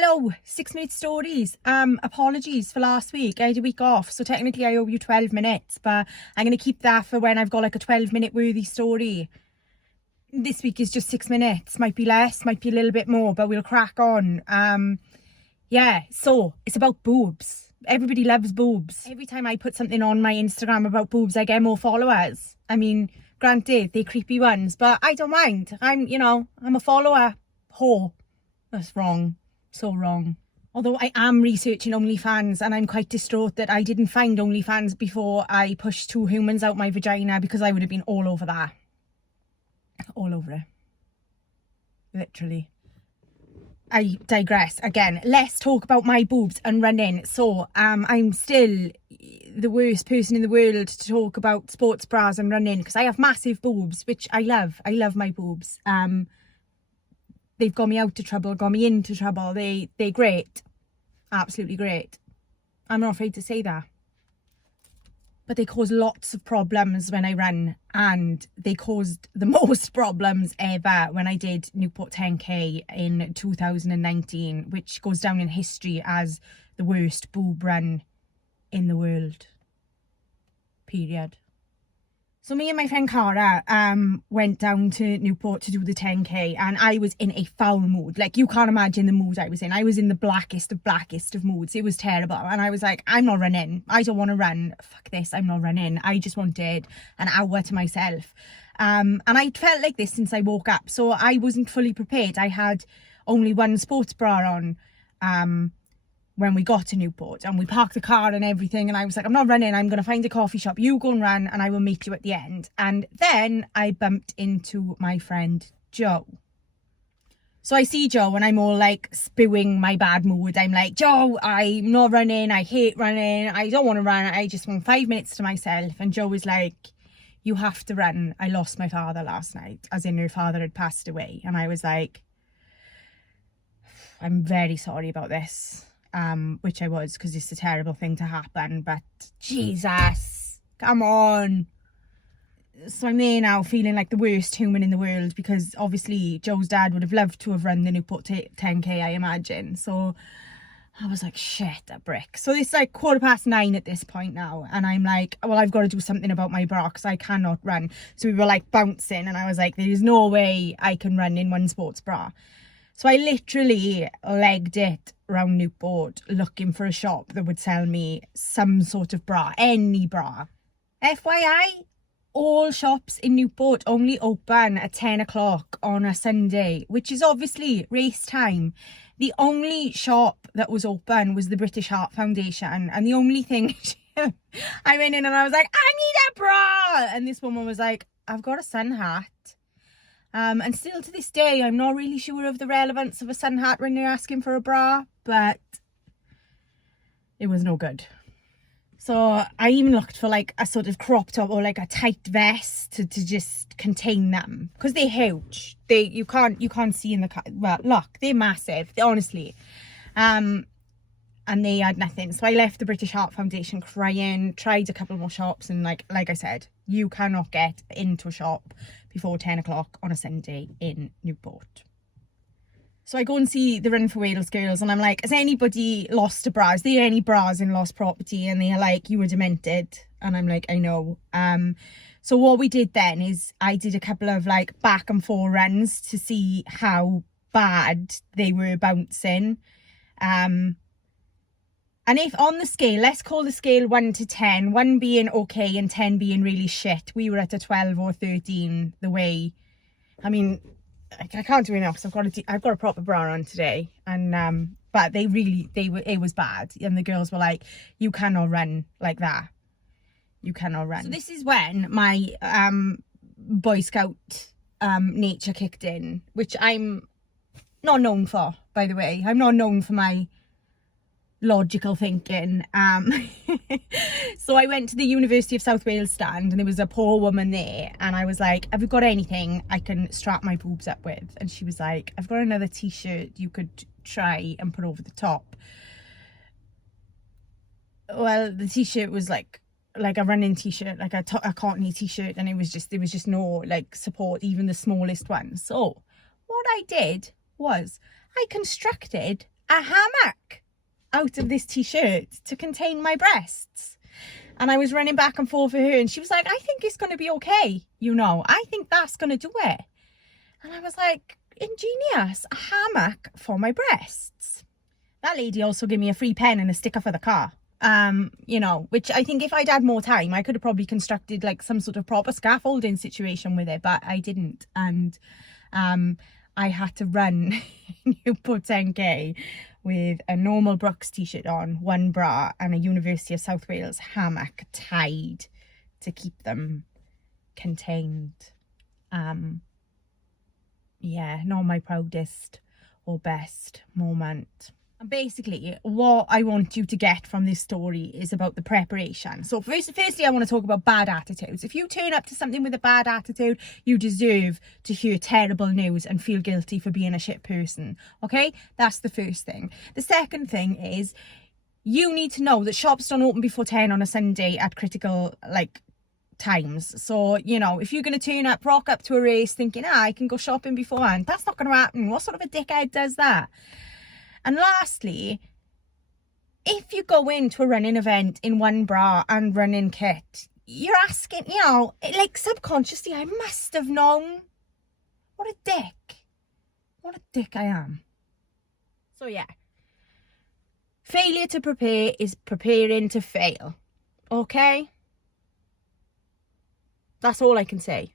Hello, 6 minute stories. Apologies for last week. I had a week off, so technically I owe you 12 minutes, but I'm going to keep that for when I've got like a 12-minute worthy story. This week is just 6 minutes. Might be less, might be a little bit more, but we'll crack on. Yeah, so it's about boobs. Everybody loves boobs. Every time I put something on my Instagram about boobs, I get more followers. I mean, granted, they're creepy ones, but I don't mind. I'm a follower whore. That's wrong. So wrong. Although I am researching OnlyFans and I'm quite distraught that I didn't find OnlyFans before I pushed 2 humans out my vagina, because I would have been all over that. All over it. Literally. I digress again. Let's talk about my boobs and running. So I'm still the worst person in the world to talk about sports bras and running, because I have massive boobs, which I love. I love my boobs. They've got me out of trouble, got me into trouble. They're great. Absolutely great. I'm not afraid to say that. But they cause lots of problems when I run, and they caused the most problems ever when I did Newport 10K in 2019, which goes down in history as the worst boob run in the world. Period. So me and my friend Cara went down to Newport to do the 10K, and I was in a foul mood. Like, you can't imagine the mood I was in. I was in the blackest of moods. It was terrible. And I was like, I'm not running. I don't want to run. Fuck this. I'm not running. I just wanted an hour to myself. And I felt like this since I woke up. So I wasn't fully prepared. I had only one sports bra on when we got to Newport, and we parked the car and everything, and I was like, I'm not running, I'm going to find a coffee shop, you go and run and I will meet you at the end. And then I bumped into my friend Joe. So I see Joe and I'm all like spewing my bad mood. I'm like, Joe, I'm not running, I hate running, I don't want to run, I just want 5 minutes to myself. And Joe was like, you have to run, I lost my father last night, as in her father had passed away. And I was like, I'm very sorry about this. Which I was, because it's a terrible thing to happen, but Jesus, come on. So I'm there now feeling like the worst human in the world, because obviously Joe's dad would have loved to have run the Newport 10K, I imagine. So I was like, shit, a brick. So it's like 9:15 at this point now, and I'm like, well, I've got to do something about my bra, because I cannot run. So we were like bouncing, and I was like, there's no way I can run in one sports bra. So I literally legged it around Newport looking for a shop that would sell me some sort of bra, any bra. FYI, all shops in Newport only open at 10 o'clock on a Sunday, which is obviously race time. The only shop that was open was the British Heart Foundation, and the only thing I went in and I was like, I need a bra, and this woman was like, I've got a sun hat. And still to this day, I'm not really sure of the relevance of a sun hat when you're asking for a bra, but it was no good. So I even looked for like a sort of crop top or like a tight vest to just contain them, because they're huge. You can't see in the car. Well, look, they're massive, honestly. And they had nothing. So I left the British Heart Foundation crying, tried a couple more shops, and like I said, you cannot get into a shop before 10 o'clock on a Sunday in Newport. So I go and see the Run for Wales girls, and I'm like, has anybody lost a bra? Is there any bras in lost property? And they're like, you were demented. And I'm like, I know. So what we did then is I did a couple of like back and forth runs to see how bad they were bouncing. And if on the scale, let's call the scale 1 to 10, 1 being okay and 10 being really shit, we were at a 12 or 13 the way. I mean, I can't do enough, because I've got a proper bra on today. And but it was bad. And the girls were like, you cannot run like that. You cannot run. So this is when my Boy Scout nature kicked in, which I'm not known for, by the way. I'm not known for my logical thinking. So I went to the University of South Wales stand, and there was a poor woman there, and I was like, have you got anything I can strap my boobs up with? And she was like, I've got another t-shirt you could try and put over the top. Well, the t-shirt was like a running t-shirt, like a cottony t-shirt, and there was just no like support, even the smallest one. So what I did was I constructed a hammock out of this t-shirt to contain my breasts. And I was running back and forth for her, and she was like, I think it's going to be okay. You know, I think that's going to do it. And I was like, ingenious, a hammock for my breasts. That lady also gave me a free pen and a sticker for the car. You know, which I think if I'd had more time, I could have probably constructed like some sort of proper scaffolding situation with it, but I didn't. And I had to run Newport 10k with a normal Brooks t-shirt on, one bra, and a University of South Wales hammock tied to keep them contained. Yeah, not my proudest or best moment. And basically, what I want you to get from this story is about the preparation. So firstly, I want to talk about bad attitudes. If you turn up to something with a bad attitude, you deserve to hear terrible news and feel guilty for being a shit person. Okay? That's the first thing. The second thing is, you need to know that shops don't open before 10 on a Sunday at critical, like, times. So, you know, if you're going to rock up to a race thinking, I can go shopping beforehand, that's not going to happen. What sort of a dickhead does that? And lastly, if you go into a running event in one bra and running kit, you're asking, you know, like subconsciously, I must have known. What a dick. What a dick I am. So yeah, failure to prepare is preparing to fail. Okay? That's all I can say.